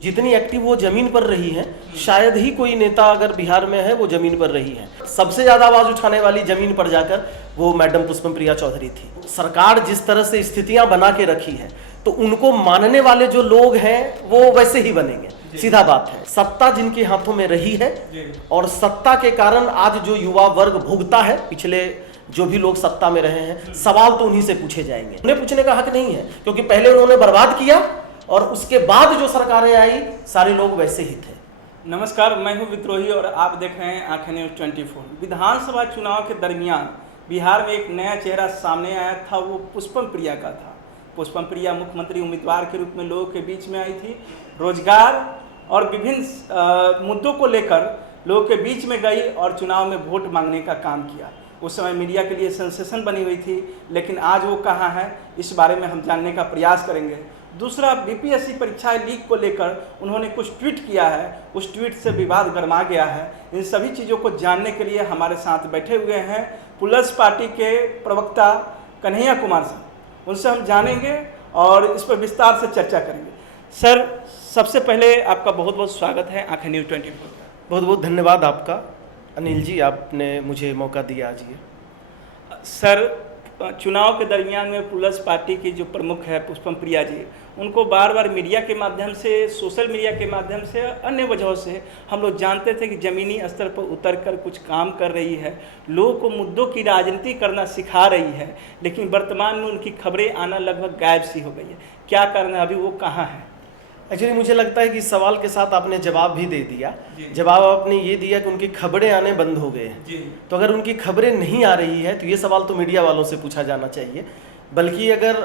जितनी एक्टिव वो जमीन पर रही है, शायद ही कोई नेता अगर बिहार में है वो जमीन पर रही है। सबसे ज्यादा आवाज उठाने वाली जमीन पर जाकर वो मैडम पुष्पम प्रिया चौधरी थी। सरकार जिस तरह से स्थितियां बना के रखी है, तो उनको मानने वाले जो लोग हैं वो वैसे ही बनेंगे। सीधा बात है, सत्ता जिनके हाथों में रही है और सत्ता के कारण आज जो युवा वर्ग भुगता है, पिछले जो भी लोग सत्ता में रहे हैं, सवाल तो उन्हीं से पूछे जाएंगे। उन्हें पूछने का हक नहीं है, क्योंकि पहले उन्होंने बर्बाद किया और उसके बाद जो सरकारें आई सारे लोग वैसे ही थे। नमस्कार, मैं हूं विद्रोही और आप देख रहे हैं आंखें न्यूज़ 24। विधानसभा चुनाव के दरमियान बिहार में एक नया चेहरा सामने आया था, वो पुष्पम प्रिया का था। पुष्पम प्रिया मुख्यमंत्री उम्मीदवार के रूप में लोगों के बीच में आई थी, रोजगार और विभिन्न मुद्दों को लेकर लोगों के बीच में गई और चुनाव में वोट मांगने का काम किया। उस समय मीडिया के लिए सेंसेशन बनी हुई थी, लेकिन आज वो कहाँ है, इस बारे में हम जानने का प्रयास करेंगे। दूसरा, बीपीएससी परीक्षा लीक को लेकर उन्होंने कुछ ट्वीट किया है, उस ट्वीट से विवाद गरमा गया है। इन सभी चीज़ों को जानने के लिए हमारे साथ बैठे हुए हैं प्लस पार्टी के प्रवक्ता कन्हैया कुमार साहब। उनसे हम जानेंगे और इस पर विस्तार से चर्चा करेंगे। सर, सबसे पहले आपका बहुत बहुत स्वागत है आंखें न्यूज़ 24। बहुत बहुत धन्यवाद आपका अनिल जी, आपने मुझे मौका दिया आज ये। सर, चुनाव के दरमियान में प्लस पार्टी की जो प्रमुख है पुष्पम प्रिया जी, उनको बार बार मीडिया के माध्यम से, सोशल मीडिया के माध्यम से, अन्य वजहों से हम लोग जानते थे कि ज़मीनी स्तर पर उतरकर कुछ काम कर रही है, लोगों को मुद्दों की राजनीति करना सिखा रही है, लेकिन वर्तमान में उनकी खबरें आना लगभग गायब सी हो गई है। क्या कारण है, अभी वो कहाँ है? एक्चुअली मुझे लगता है कि इस सवाल के साथ आपने जवाब भी दे दिया। जवाब आपने ये दिया कि उनकी खबरें आने बंद हो गए हैं। तो अगर उनकी खबरें नहीं आ रही है तो ये सवाल तो मीडिया वालों से पूछा जाना चाहिए। बल्कि अगर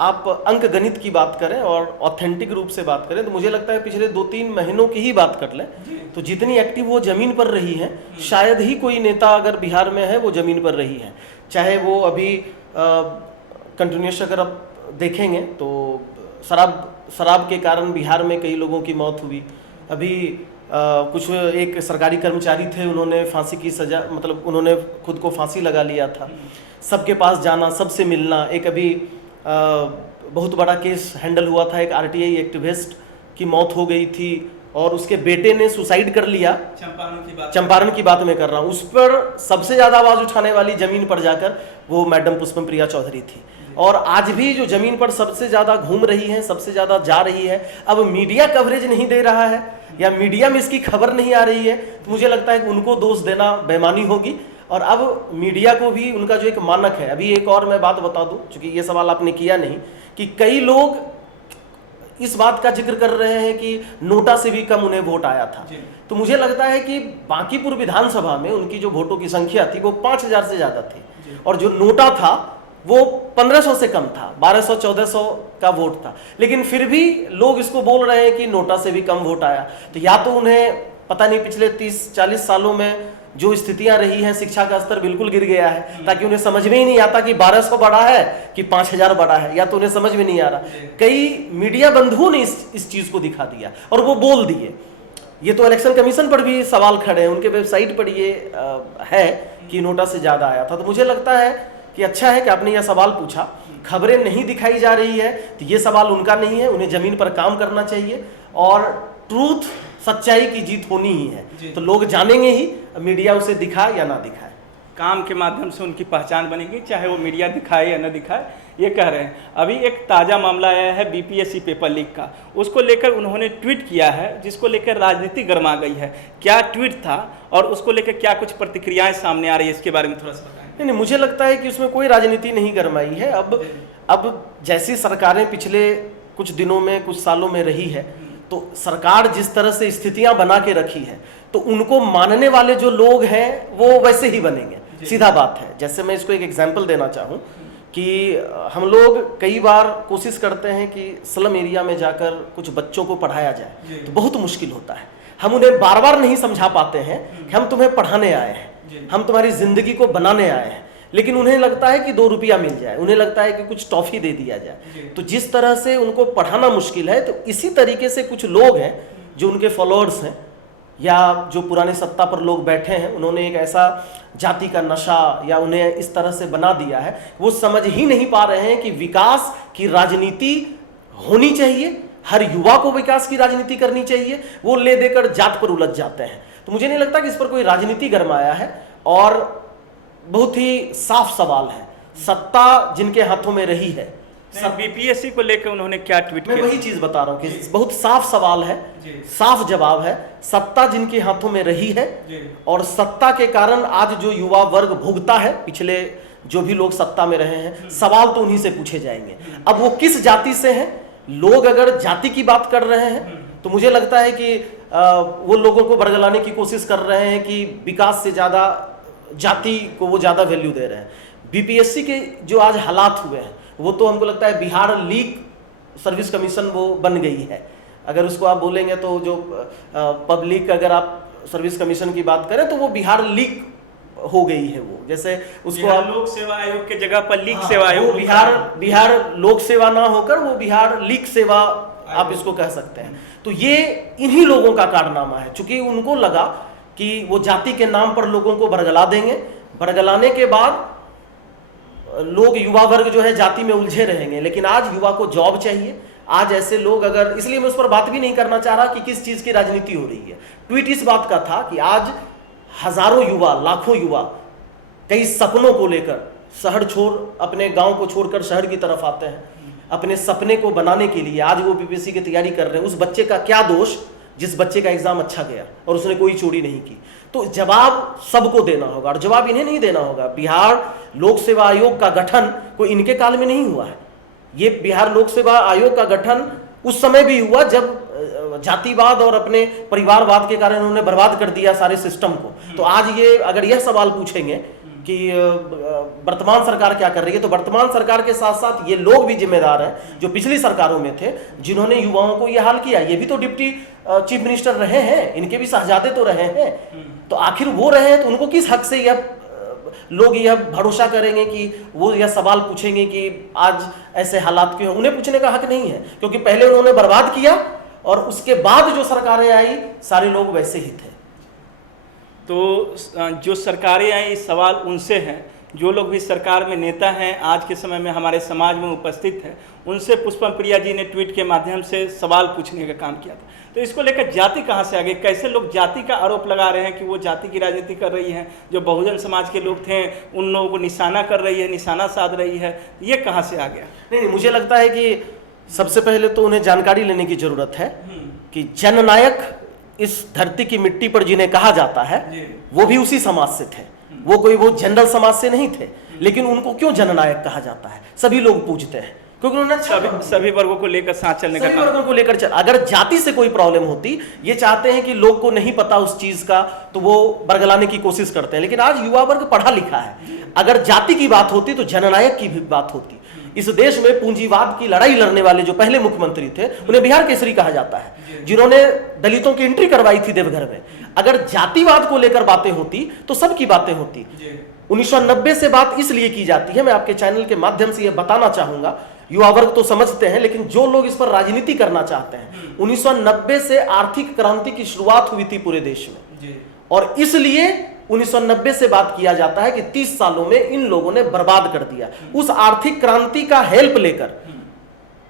आप अंक गणित की बात करें और ऑथेंटिक रूप से बात करें तो मुझे लगता है पिछले 2-3 महीनों की ही बात कर लें तो जितनी एक्टिव वो जमीन पर रही है, शायद ही कोई नेता अगर बिहार में है वो जमीन पर रही है। चाहे वो अभी कंटिन्यूस अगर आप देखेंगे तो शराब के कारण बिहार में कई लोगों की मौत हुई। अभी कुछ एक सरकारी कर्मचारी थे, उन्होंने फांसी की सजा, मतलब उन्होंने खुद को फांसी लगा लिया था। सबके पास जाना, सबसे मिलना। एक अभी बहुत बड़ा केस हैंडल हुआ था, एक आरटीआई एक्टिविस्ट की मौत हो गई थी और उसके बेटे ने सुसाइड कर लिया। चंपारण की बात मैं कर रहा हूँ। उस पर सबसे ज़्यादा आवाज़ उठाने वाली जमीन पर जाकर वो मैडम पुष्पम प्रिया चौधरी थी। और आज भी जो जमीन पर सबसे ज़्यादा घूम रही है, सबसे ज़्यादा जा रही है, अब मीडिया कवरेज नहीं दे रहा है या मीडिया में इसकी खबर नहीं आ रही है, तो मुझे लगता है कि उनको दोष देना बेईमानी होगी। और अब मीडिया को भी उनका जो एक मानक है, अभी एक और मैं बात बता दूं, क्योंकि ये सवाल आपने किया नहीं, कि कई लोग इस बात का जिक्र कर रहे हैं कि नोटा से भी कम उन्हें वोट आया था। तो मुझे लगता है कि बांकीपुर विधानसभा में उनकी जो वोटों की संख्या थी वो 5000 से ज़्यादा थी और जो नोटा था वो 1500 से कम था, 1200-1400 का वोट था। लेकिन फिर भी लोग इसको बोल रहे हैं कि नोटा से भी कम वोट आया। तो या तो उन्हें पता नहीं पिछले 30-40 सालों में जो स्थितियां रही हैं, शिक्षा का स्तर बिल्कुल गिर गया है, ताकि उन्हें समझ में ही नहीं आता कि 1200 बड़ा है कि 5000 बड़ा है, या तो उन्हें समझ में नहीं आ रहा। कई मीडिया बंधुओं ने इस चीज को दिखा दिया और वो बोल दिए। ये तो इलेक्शन कमीशन पर भी सवाल खड़े हैं, उनके वेबसाइट पर ये है कि नोटा से ज्यादा आया था। तो मुझे लगता है कि अच्छा है कि आपने यह सवाल पूछा। खबरें नहीं दिखाई जा रही है तो ये सवाल उनका नहीं है, उन्हें जमीन पर काम करना चाहिए और ट्रूथ, सच्चाई की जीत होनी ही है। तो लोग जानेंगे ही, मीडिया उसे दिखाए या ना दिखाए। काम के माध्यम से उनकी पहचान बनेगी, चाहे वो मीडिया दिखाए या न दिखाए, ये कह रहे हैं। अभी एक ताज़ा मामला आया है बीपीएससी पेपर लीक का, उसको लेकर उन्होंने ट्वीट किया है, जिसको लेकर राजनीति गर्मा गई है। क्या ट्वीट था और उसको लेकर क्या कुछ प्रतिक्रियाएं सामने आ रही है, इसके बारे में थोड़ा सा बताएं। नहीं, मुझे लगता है कि उसमें कोई राजनीति नहीं गरमाई है। अब जैसी सरकारें पिछले कुछ दिनों में, कुछ सालों में रही है, तो सरकार जिस तरह से स्थितियां बना के रखी है तो उनको मानने वाले जो लोग हैं वो वैसे ही बनेंगे। सीधा बात है। जैसे मैं इसको एक एग्जांपल देना चाहूँ कि हम लोग कई बार कोशिश करते हैं कि स्लम एरिया में जाकर कुछ बच्चों को पढ़ाया जाए, तो बहुत मुश्किल होता है। हम उन्हें बार बार नहीं समझा पाते हैं कि हम तुम्हें पढ़ाने आए हैं, हम तुम्हारी जिंदगी को बनाने आए हैं, लेकिन उन्हें लगता है कि 2 रुपया मिल जाए, उन्हें लगता है कि कुछ टॉफी दे दिया जाए। तो जिस तरह से उनको पढ़ाना मुश्किल है, तो इसी तरीके से कुछ लोग हैं जो उनके फॉलोअर्स हैं, या जो पुराने सत्ता पर लोग बैठे हैं उन्होंने एक ऐसा जाति का नशा या उन्हें इस तरह से बना दिया है, वो समझ ही नहीं पा रहे हैं कि विकास की राजनीति होनी चाहिए, हर युवा को विकास की राजनीति करनी चाहिए, वो ले देकर जात पर उलझ जाते हैं। तो मुझे नहीं लगता कि इस पर कोई राजनीति गरमाया है, और बहुत ही साफ सवाल है। सत्ता जिनके हाथों में रही है, सब बीपीएससी को लेकर उन्होंने क्या ट्वीट मैं किया? वही चीज बता रहा हूँ कि बहुत साफ सवाल है, साफ जवाब है। सत्ता जिनके हाथों में रही है और सत्ता के कारण आज जो युवा वर्ग भुगता है, पिछले जो भी लोग सत्ता में रहे हैं, सवाल तो उन्हीं से पूछे जाएंगे। अब वो किस जाति से हैं, लोग अगर जाति की बात कर रहे हैं तो मुझे लगता है कि वो लोगों को बरगलाने की कोशिश कर रहे हैं कि विकास से ज्यादा जाति को वो ज्यादा वैल्यू दे रहे हैं। बीपीएससी के जो आज हालात हुए हैं, वो तो हमको लगता है बिहार लीग सर्विस कमीशन वो बन गई है। अगर उसको आप बोलेंगे तो जो पब्लिक, अगर आप सर्विस कमीशन की बात करें तो वो बिहार लीग हो गई है। वो जैसे उसको आप लोक सेवा आयोग के जगह पर लीग सेवा आयोग, बिहार लोक सेवा ना होकर वो बिहार लीग सेवा आप इसको कह सकते हैं। तो ये इन्हीं लोगों का कारनामा है, चूंकि उनको लगा कि वो जाति के नाम पर लोगों को बरगला देंगे, बरगलाने के बाद लोग, युवा वर्ग जो है जाति में उलझे रहेंगे। लेकिन आज युवा को जॉब चाहिए। आज ऐसे लोग, अगर, इसलिए मैं उस पर बात भी नहीं करना चाह रहा कि किस चीज की राजनीति हो रही है। ट्वीट इस बात का था कि आज हजारों युवा, लाखों युवा कई सपनों को लेकर शहर छोड़, अपने गांव को छोड़कर शहर की तरफ आते हैं अपने सपने को बनाने के लिए। आज वो बीपीएससी की तैयारी कर रहे हैं। उस बच्चे का क्या दोष जिस बच्चे का एग्जाम अच्छा गया और उसने कोई चोरी नहीं की? तो जवाब सबको देना होगा, और जवाब इन्हें नहीं देना होगा। बिहार लोक सेवा आयोग का गठन कोई इनके काल में नहीं हुआ है। ये बिहार लोक सेवा आयोग का गठन उस समय भी हुआ जब जातिवाद और अपने परिवारवाद के कारण उन्होंने बर्बाद कर दिया सारे सिस्टम को। तो आज ये, अगर यह सवाल पूछेंगे कि वर्तमान सरकार क्या कर रही है, तो वर्तमान सरकार के साथ साथ ये लोग भी जिम्मेदार हैं जो पिछली सरकारों में थे, जिन्होंने युवाओं को यह हाल किया। ये भी तो डिप्टी चीफ मिनिस्टर रहे हैं, इनके भी शहजादे तो रहे हैं। तो आखिर वो रहे हैं तो उनको किस हक से यह लोग यह भरोसा करेंगे कि वो यह सवाल पूछेंगे कि आज ऐसे हालात क्यों? उन्हें पूछने का हक नहीं है, क्योंकि पहले उन्होंने बर्बाद किया और उसके बाद जो सरकारें आई सारे लोग वैसे ही थे। तो जो सरकारें आई, सवाल उनसे हैं। जो लोग भी सरकार में नेता हैं, आज के समय में हमारे समाज में उपस्थित हैं, उनसे पुष्पम प्रिया जी ने ट्वीट के माध्यम से सवाल पूछने का काम किया था। तो इसको लेकर जाति कहाँ से आ गई? कैसे लोग जाति का आरोप लगा रहे हैं कि वो जाति की राजनीति कर रही हैं? जो बहुजन समाज के लोग थे उन लोगों को निशाना कर रही है, निशाना साध रही है। ये कहाँ से आ गया? नहीं, मुझे लगता है कि सबसे पहले तो उन्हें जानकारी लेने की जरूरत है कि जननायक इस धरती की मिट्टी पर जिन्हें कहा जाता है वो भी उसी समाज से थे। वो जनरल समाज से नहीं थे, लेकिन उनको क्यों जननायक कहा जाता है? सभी लोग पूछते हैं, क्योंकि उन्होंने सभी वर्गों को लेकर साथ चलने का, सभी वर्गों को लेकर अगर जाति से कोई प्रॉब्लम होती, ये चाहते हैं कि लोग को नहीं पता उस चीज का, तो वो बरगलाने की कोशिश करते हैं। लेकिन आज युवा वर्ग पढ़ा लिखा है, अगर जाति की बात होती तो जननायक की भी बात होती। इस देश में पूंजीवाद की लड़ाई लड़ने वाले जो पहले मुख्यमंत्री थे उन्हें बिहार केसरी कहा जाता है, जिन्होंने दलितों की एंट्री करवाई थी देवघर में। अगर जातिवाद को लेकर बातें होती तो सबकी बातें होती। 1990 से बात इसलिए की जाती है, मैं आपके चैनल के माध्यम से यह बताना चाहूंगा, युवा वर्ग तो समझते हैं लेकिन जो लोग इस पर राजनीति करना चाहते हैं, 1990 से आर्थिक क्रांति की शुरुआत हुई थी पूरे देश में, और इसलिए 1990 से बात किया जाता है कि 30 सालों में इन लोगों ने बर्बाद कर दिया। उस आर्थिक क्रांति का हेल्प लेकर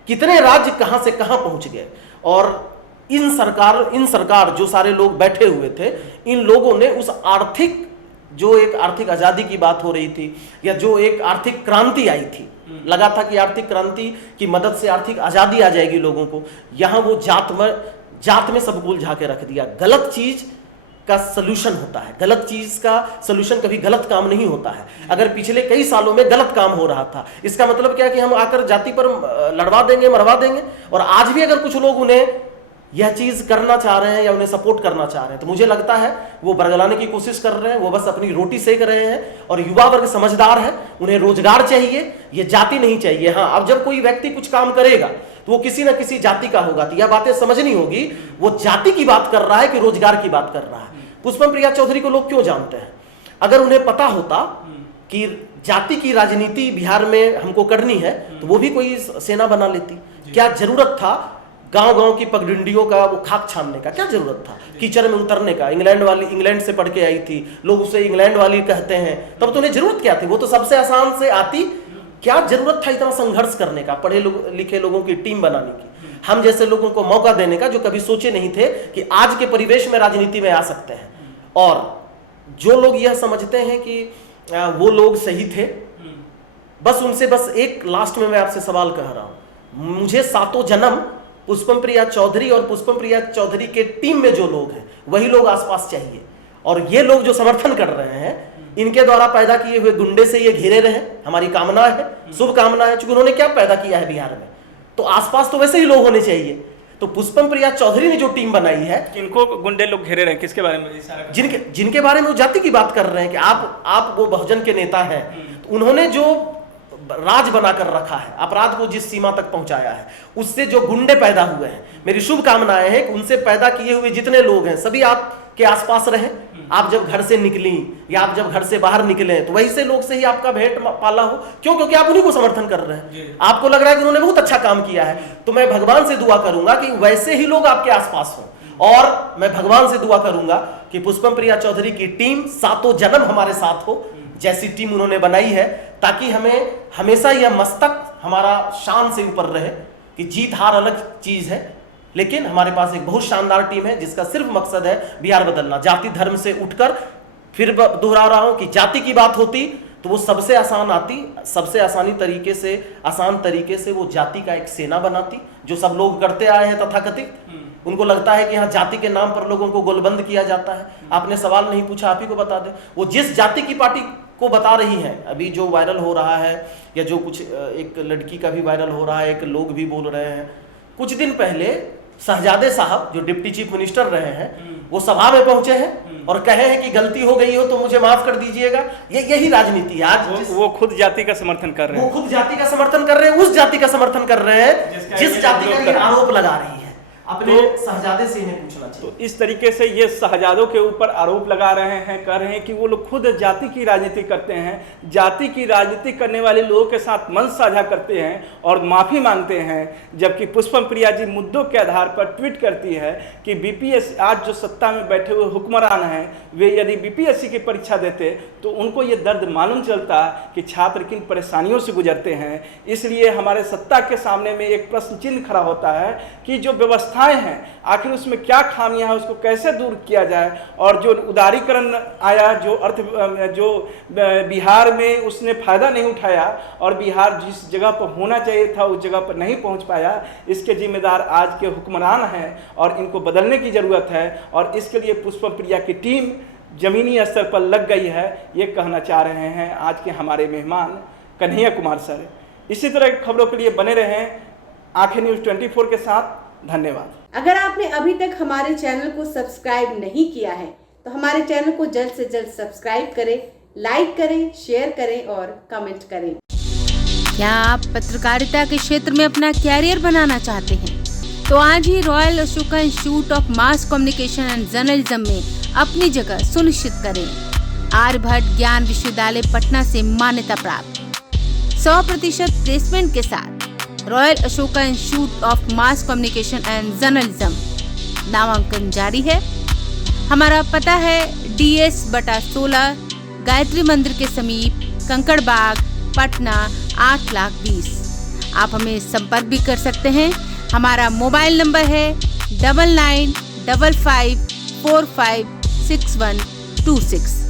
कितने राज्य कहां से कहां पहुंच गए, और इन सरकार जो सारे लोग बैठे हुए थे, इन लोगों ने उस आर्थिक, जो एक आर्थिक आजादी की बात हो रही थी या जो एक आर्थिक क्रांति आई थी, लगा था कि आर्थिक क्रांति की मदद से आर्थिक आजादी आ जाएगी लोगों को, यहां वो जात में सब उलझा के रख दिया। गलत चीज का सलूशन होता है, गलत चीज का सलूशन कभी गलत काम नहीं होता है। अगर पिछले कई सालों में गलत काम हो रहा था, इसका मतलब क्या कि हम आकर जाति पर लड़वा देंगे, मरवा देंगे। और आज भी अगर कुछ लोग उन्हें यह चीज करना चाह रहे हैं या उन्हें सपोर्ट करना चाह रहे हैं, तो मुझे लगता है वो बरगलाने की कोशिश कर रहे हैं, वो बस अपनी रोटी सेक रहे हैं। और युवा वर्ग समझदार है, उन्हें रोजगार चाहिए, ये जाति नहीं चाहिए। हाँ, अब जब कोई व्यक्ति कुछ काम करेगा तो वो किसी ना किसी जाति का होगा, तो यह बातें समझनी होगी। वो जाति की बात कर रहा है कि रोजगार की बात कर रहा है। पुष्पम प्रिया चौधरी को लोग क्यों जानते हैं? अगर उन्हें पता होता कि जाति की राजनीति बिहार में हमको करनी है, तो वो भी कोई सेना बना लेती। क्या जरूरत था गांव-गांव की पगडंडियों का वो खाक छानने का क्या जरूरत था, कीचड़ में उतरने का। इंग्लैंड से पढ़ के आई थी, लोग उसे इंग्लैंड वाली कहते हैं, तब तो उन्हें जरूरत क्या थी, वो तो सबसे आसान से आती, क्या जरूरत था इतना संघर्ष करने का, पढ़े लिखे लोगों की टीम बनाने की, हम जैसे लोगों को मौका देने का, जो कभी सोचे नहीं थे कि आज के परिवेश में राजनीति में आ सकते हैं। और जो लोग यह समझते हैं कि वो लोग सही थे, बस उनसे बस एक लास्ट में मैं आपसे सवाल कह रहा हूं, मुझे सातों जन्म पुष्पम प्रिया चौधरी और पुष्पम प्रिया चौधरी के टीम में जो लोग हैं वही लोग आसपास चाहिए। और ये लोग जो समर्थन कर रहे हैं, इनके द्वारा पैदा किए हुए गुंडे से ये घिरे रहे, हमारी कामना है, शुभकामना है, क्योंकि उन्होंने क्या पैदा किया है बिहार में, तो आसपास तो वैसे ही लोग होने चाहिए। तो पुष्पम प्रिया चौधरी ने जो टीम बनाई है, इनको गुंडे लोग घेरे रहे हैं, किसके बारे में? जिनके बारे में वो जाति की बात कर रहे हैं कि आप वो बहुजन के नेता हैं, तो उन्होंने जो राज बनाकर रखा है, अपराध को जिस सीमा तक पहुंचाया है, उससे जो गुंडे पैदा हुए हैं, मेरी शुभकामनाएं हैं कि उनसे पैदा किए हुए जितने लोग हैं सभी आपके आसपास रहें। आप जब घर से निकली या आप जब घर से बाहर निकले तो वही से लोग से ही आपका भेंट पाला हो, क्यों? क्योंकि आप उन्हीं को समर्थन कर रहे हैं, आपको लग रहा है कि उन्होंने बहुत अच्छा काम किया है। तो मैं भगवान से दुआ करूंगा कि वैसे ही लोग आपके आसपास हो, और मैं भगवान से दुआ करूंगा कि पुष्पम प्रिया चौधरी की टीम सातों जन्म हमारे साथ हो, जैसी टीम उन्होंने बनाई है, ताकि हमें हमेशा यह मस्तक हमारा शान से ऊपर रहे कि जीत हार अलग चीज है, लेकिन हमारे पास एक बहुत शानदार टीम है जिसका सिर्फ मकसद है बिहार बदलना। जाति धर्म से उठकर, फिर दोहरा रहा हूं कि जाति की बात होती तो वो सबसे आसान आती, सबसे आसान तरीके से वो जाति का एक सेना बनाती, जो सब लोग करते आए हैं तथाकथित। उनको लगता है कि यहाँ जाति के नाम पर लोगों को गोलबंद किया जाता है। आपने सवाल नहीं पूछा, आप ही को बता दें, वो जिस जाति की पार्टी को बता रही हैं, अभी जो वायरल हो रहा है, या जो कुछ एक लड़की का भी वायरल हो रहा है, एक लोग भी बोल रहे हैं, कुछ दिन पहले शहजादे साहब जो डिप्टी चीफ मिनिस्टर रहे हैं, वो सभा में पहुंचे हैं और कहे हैं कि गलती हो गई हो तो मुझे माफ कर दीजिएगा। यही राजनीति है आज। वो खुद जाति का समर्थन कर रहे हैं, वो खुद जाति का समर्थन कर रहे हैं, उस जाति का समर्थन कर रहे हैं जिस जाति का ये आरोप लगा रही है। अपने शहजादे से इन्हें पूछना चाहिए। तो इस तरीके से ये शहजादों के ऊपर आरोप लगा रहे हैं, कह रहे हैं कि वो लोग खुद जाति की राजनीति करते हैं, जाति की राजनीति करने वाले लोगों के साथ मंच साझा करते हैं और माफ़ी मांगते हैं। जबकि पुष्पम प्रिया जी मुद्दों के आधार पर ट्वीट करती है कि बीपीएससी, आज जो सत्ता में बैठे हुए हुक्मरान हैं, वे यदि बीपीएससी की परीक्षा देते तो उनको ये दर्द मालूम चलता कि छात्र किन परेशानियों से गुजरते हैं। इसलिए हमारे सत्ता के सामने में एक प्रश्न चिन्ह खड़ा होता है कि जो व्यवस्था हैं आखिर उसमें क्या खामियां हैं, उसको कैसे दूर किया जाए। और जो उदारीकरण आया, जो बिहार में उसने फायदा नहीं उठाया और बिहार जिस जगह पर होना चाहिए था उस जगह पर नहीं पहुंच पाया, इसके जिम्मेदार आज के हुक्मरान हैं और इनको बदलने की जरूरत है। और इसके लिए पुष्पम प्रिया की टीम जमीनी स्तर पर लग गई है, ये कहना चाह रहे हैं आज के हमारे मेहमान कन्हैया कुमार सर। इसी तरह की खबरों के लिए बने रहें आंखें न्यूज़ 24 के साथ। धन्यवाद। अगर आपने अभी तक हमारे चैनल को सब्सक्राइब नहीं किया है तो हमारे चैनल को जल्द से जल्द सब्सक्राइब करें, लाइक करें, शेयर करें और कमेंट करें। क्या आप पत्रकारिता के क्षेत्र में अपना कैरियर बनाना चाहते हैं? तो आज ही royal Ashoka institute of mass communication and journalism में अपनी जगह सुनिश्चित करें। आर्यभट्ट ज्ञान विश्वविद्यालय पटना से मान्यता प्राप्त 100% प्लेसमेंट के साथ royal Ashoka institute of mass communication and journalism नामांकन जारी है। हमारा पता है DS/16 गायत्री मंदिर के समीप, कंकड़ बाग, पटना 8,20,000। आप हमें संपर्क भी कर सकते हैं। हमारा मोबाइल नंबर है 9955456126।